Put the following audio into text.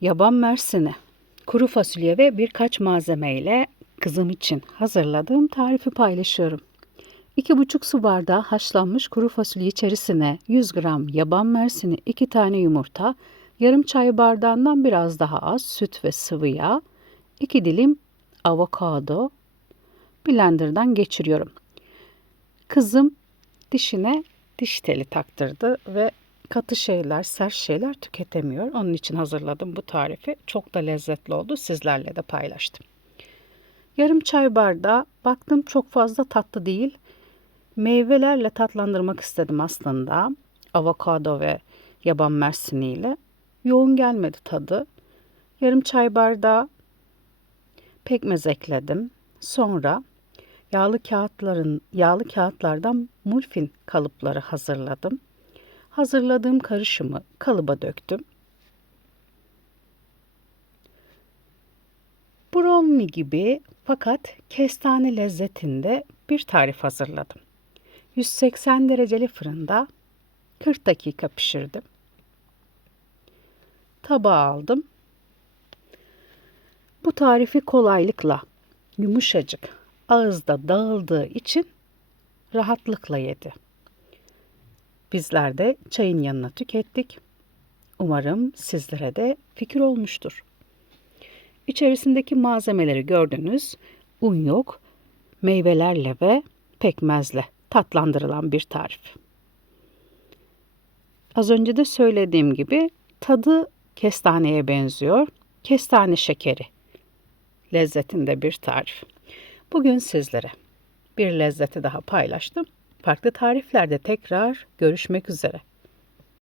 yaban mersini, kuru fasulye ve birkaç malzeme ile kızım için hazırladığım tarifi paylaşıyorum. 2,5 su bardağı haşlanmış kuru fasulye içerisine 100 gram yaban mersini, 2 tane yumurta, yarım çay bardağından biraz daha az süt ve sıvı yağ, 2 dilim avokado blenderdan geçiriyorum. Kızım dişine diş teli taktırdı ve katı şeyler, sert şeyler tüketemiyor. Onun için hazırladım bu tarifi. Çok da lezzetli oldu. Sizlerle de paylaştım. Yarım çay bardağı baktım çok fazla tatlı değil. Meyvelerle tatlandırmak istedim aslında. Avokado ve yaban mersiniyle. Yoğun gelmedi tadı. Yarım çay bardağı pekmez ekledim. Sonra yağlı kağıtların yağlı kağıtlardan muffin kalıpları hazırladım. Hazırladığım karışımı kalıba döktüm. Brownie gibi fakat kestane lezzetinde bir tarif hazırladım. 180 dereceli fırında 40 dakika pişirdim. Tabağa aldım. Bu tarifi kolaylıkla yumuşacık ağızda dağıldığı için rahatlıkla yedi. Bizler de çayın yanına tükettik. Umarım sizlere de fikir olmuştur. İçerisindeki malzemeleri gördünüz. Un yok, meyvelerle ve pekmezle tatlandırılan bir tarif. Az önce de söylediğim gibi tadı kestaneye benziyor. Kestane şekeri lezzetinde bir tarif. Bugün sizlere bir lezzeti daha paylaştım. Farklı tariflerde tekrar görüşmek üzere.